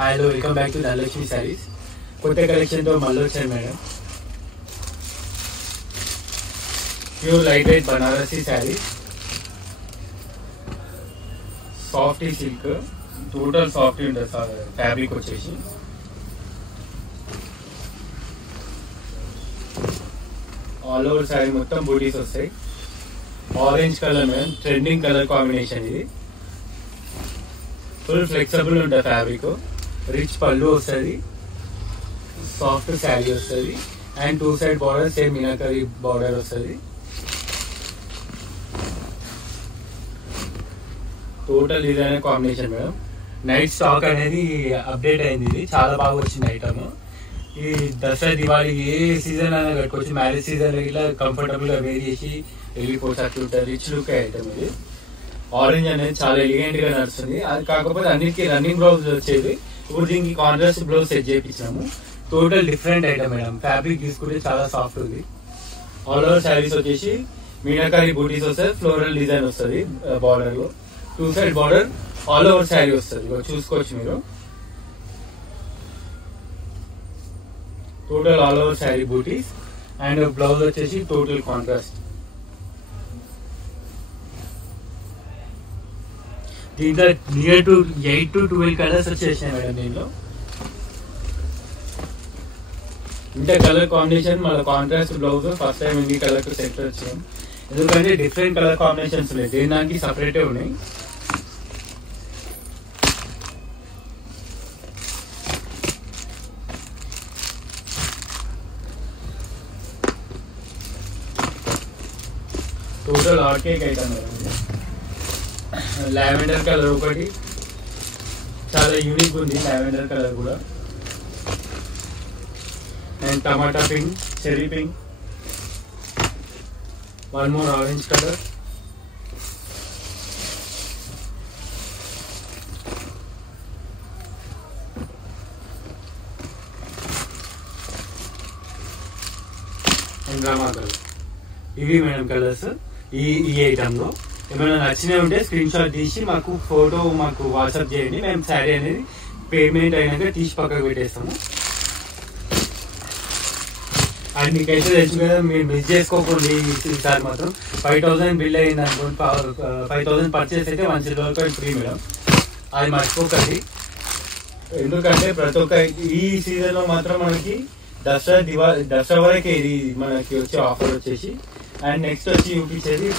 Hello welcome back to Dhanalakshmi sarees. కొత్త కలెక్షన్తో మళ్ళీ వచ్చాను madam. Pure light weight Banarasi sarees, softy silk, total softy ఉంటుంది సార్ ఫ్యాబ్రిక్ వచ్చేసి. ఆల్ ఓవర్ శారీ మొత్తం బూటీస్ వస్తాయి. Orange colour madam, trending colour combination ఇది. ఫుల్ ఫ్లెక్సిబుల్ ఉంటుంది ఫ్యాబ్రిక్. రిచ్ పళ్ళు వస్తుంది, సాఫ్ట్ శారీ వస్తుంది and two side border same meenakari border వస్తుంది. Total designer combination madam. Night stock అనేది అప్డేట్ అయింది. ఇది చాలా బాగా వచ్చింది ఐటమ్. ఈ దసరా దివాళీ ఏ సీజన్ అయినా కట్టుకోవచ్చు. మ్యారేజ్ సీజన్ ఇట్లా కంఫర్టబుల్ గా వేర్ చేసి వెళ్ళిపోవచ్చు. అట్లా రిచ్ లుక్ ఐటమ్ ఇది. ఆరెంజ్ అనేది చాలా ఎలిగెంట్ గా నడుస్తుంది. అది కాకపోతే అన్నిటికీ రన్నింగ్ బ్లౌజ్ వచ్చేది. ఇప్పుడు దీనికి కాంట్రాస్ట్ బ్లౌజ్ సెట్ చేయించాము. Total different item madam. Fabric తీసుకుంటే చాలా సాఫ్ట్ ఉంది. ఆల్ ఓవర్ శారీస్ వచ్చేసి మీనాకారి బూటీస్ వస్తాయి. ఫ్లోరల్ డిజైన్ వస్తుంది బార్డర్ లో. Two side border all over sari వస్తుంది. చూసుకోవచ్చు మీరు. టోటల్ ఆల్ ఓవర్ శారీ బూటీస్ అండ్ బ్లౌజ్ వచ్చేసి టోటల్ కాంట్రాస్ట్. దీంట్లో నియర్ టు 8 to 12 కలర్స్ వచ్చేసాయి మేడం. దీంట్లో ఇంత కలర్ కాంబినేషన్, మళ్ళీ కాంట్రాస్ట్ బ్లౌజ్ ఫస్ట్ టైం ఇన్ని కలర్ సెట్ వచ్చాం. ఎందుకంటే డిఫరెంట్ కలర్ కాంబినేషన్స్ ఉన్నాయి. దేనికి సపరేటే ఉన్నాయి. Total hot cake item madam. Lavender colour ఒకటి చాలా యూనిక్ ఉంది. లావెండర్ కలర్ కూడా. And tomato pink, cherry pink, one more orange colour. And Rama colour. ఇవి మేడం కలర్స్ ఈ ఐటమ్ లో. ఏమైనా నచ్చినవి ఉంటే స్క్రీన్ షాట్ తీసి మాకు ఫోటో వాట్సాప్ చేయండి. మేము శారీ అనేది పేమెంట్ అయినాక తీసి పక్కకు పెట్టేస్తాము. అండ్ మీకైతే తెలుసు కదా, మీరు మిస్ చేసుకోకండి. ఈసారి మాత్రం 5000 బిల్ అయింది అనుకోండి. 5000 పర్చేస్ అయితే 1 సిల్వర్ కాయిన్ ఫ్రీ మేడం. అది మర్చిపోకండి. ఎందుకంటే ప్రతి ఒక్క ఈ సీజన్ లో మాత్రం మనకి దసరా వరకే ఇది మనకి వచ్చే ఆఫర్ వచ్చేసి. అండ్ నెక్స్ట్ వచ్చి చూపించేది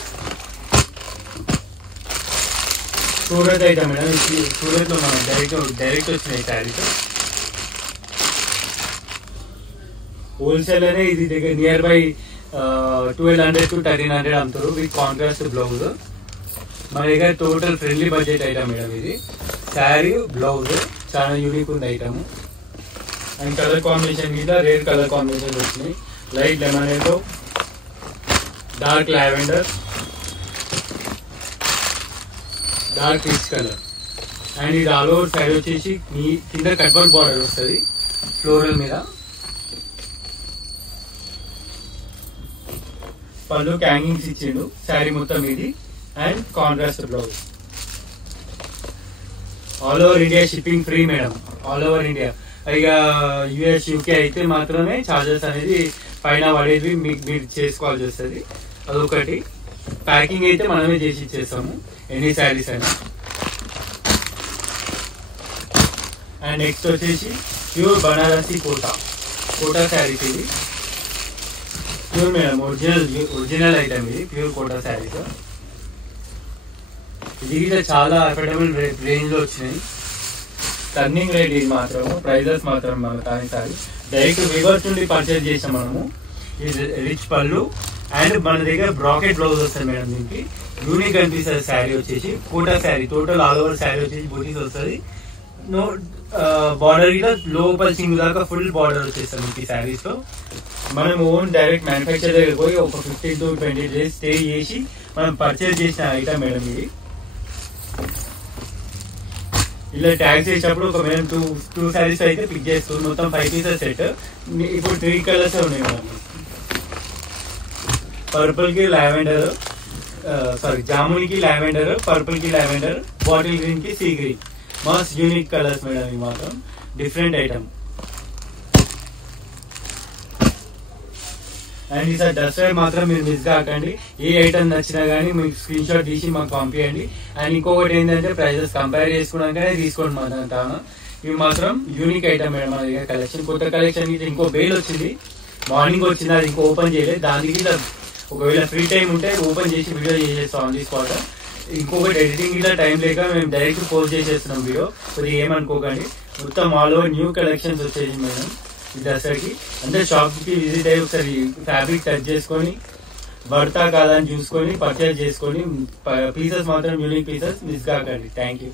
సూరత్ ఐటమ్ మేడం. సూరత్ లో మనం డైరెక్ట్ వచ్చినాయి శారీస్. హోల్సేల్ అనే ఇది దగ్గర నియర్ బై 1200 to 1300 అమ్ముతారు విత్ కాంట్రాస్ట్ బ్లౌజ్. మన దగ్గర total friendly budget item madam ఇది. శారీ బ్లౌజ్ చాలా యూనిక్ ఉంది ఐటమ్. అండ్ కలర్ కాంబినేషన్ మీద రేర్ కలర్ కాంబినేషన్ వచ్చినాయి. Light lemon yellow, dark lavender, dark peach colour. And ఇది ఆల్ ఓవర్ సైడ్ వచ్చేసి కింద కట్ వర్క్ బార్డర్ వస్తుంది ఫ్లోరల్ మీద. పళ్ళు హ్యాంగింగ్స్ ఇచ్చిండు శారీ మొత్తం ఇది. And contrast blouse. All over India shipping free madam. All over India. ఇక యుఎస్ యూకే అయితే మాత్రమే చార్జెస్ అనేది పైన పడేది మీరు చేసుకోవాల్సి వస్తుంది. అదొకటి. ప్యాకింగ్ అయితే మనమే చేసి ఇచ్చేస్తాము ఎన్ని శారీస్ అయినా. అండ్ నెక్స్ట్ వచ్చేసి ప్యూర్ బనారసి కోటా శారీస్. ఇది ప్యూర్ మేడం, ఒరిజినల్ ఐటమ్ ఇది. ప్యూర్ కోటా శారీస్. ఇది చాలా అఫోర్డబుల్ రేంజ్ లో వచ్చినాయి. టర్నింగ్ రేట్ ఇది మాత్రం. ప్రైజెస్ మాత్రం మన కానీ సారీ డైరెక్ట్ వివర్స్ నుండి పర్చేజ్ చేసాం మనము. ఇది రిచ్ పళ్ళు అండ్ మన దగ్గర బ్రాకెట్ బ్లౌజ్ వస్తుంది మేడం. దీనికి యూనిక్ అనిపిస్తుంది శారీ వచ్చేసి. Kota sari total all over sari వచ్చేసి బూటీస్ వస్తుంది. నో బార్డర్ ఇలా లోపల సింగ్ దాకా ఫుల్ బార్డర్ వచ్చేస్తుంది మీకు ఈ శారీస్ లో. మనం ఓన్ డైరెక్ట్ మ్యానుఫ్యాక్చర్ దగ్గర పోయి ఒక 15 to 20 days స్టే చేసి మనం పర్చేజ్ చేసిన ఐటమ్ మేడం ఇది. ఇలా ట్యాగ్ చేసినప్పుడు ఒక మేము టూ శారీస్ అయితే పిక్ చేస్తాం. మొత్తం 5 pieces సెట్. ఇప్పుడు 3 కలర్స్ ఉన్నాయి మేడం. పర్పుల్ కి లావెండర్, జామున్ కి లావెండర్, పర్పుల్ కి లావెండర్, బాటిల్ గ్రీన్ కి sea green. Must unique colours madam. ఇది మాత్రం డిఫరెంట్ ఐటమ్. అండ్ ఈసారి దసరా మాత్రం మీరు మిస్ కాకండి. ఏ ఐటమ్ నచ్చినా కానీ మీకు స్క్రీన్ షాట్ తీసి మాకు పంపించండి. అండ్ ఇంకొకటి ఏంటంటే ప్రైజెస్ కంపేర్ చేసుకున్నాకనే తీసుకోండి మాత్రం తాను. ఇవి మాత్రం యూనిక్ ఐటమ్ మేడం. మన దగ్గర కలెక్షన్, కొత్త కలెక్షన్ ఇంకో బెయిల్ వచ్చింది, మార్నింగ్ వచ్చింది, అది ఇంకో ఓపెన్ చేయలేదు. దానికి ఒకవేళ ఫ్రీ టైం ఉంటే ఓపెన్ చేసి వీడియో చేసేస్తాం ఆన్ ది స్పాట్. ఇంకొకటి ఎడిటింగ్ ఇలా టైం లేక మేము డైరెక్ట్ పోస్ట్ చేసేస్తున్నాం వీడియో, కొద్దిగా ఏమనుకోకండి. మొత్తం ఆల్ ఓవర్ న్యూ కలెక్షన్స్ వచ్చేసి మేడం ఈ దసరాకి. అంటే షాప్ కి విజిట్ అయ్యి ఒకసారి ఫ్యాబ్రిక్ టచ్ చేసుకొని వర్తా కాదని చూసుకొని పర్చేజ్ చేసుకొని, పీసెస్ మాత్రం యూనిక్ పీసెస్ మిస్ కాకండి. Thank you.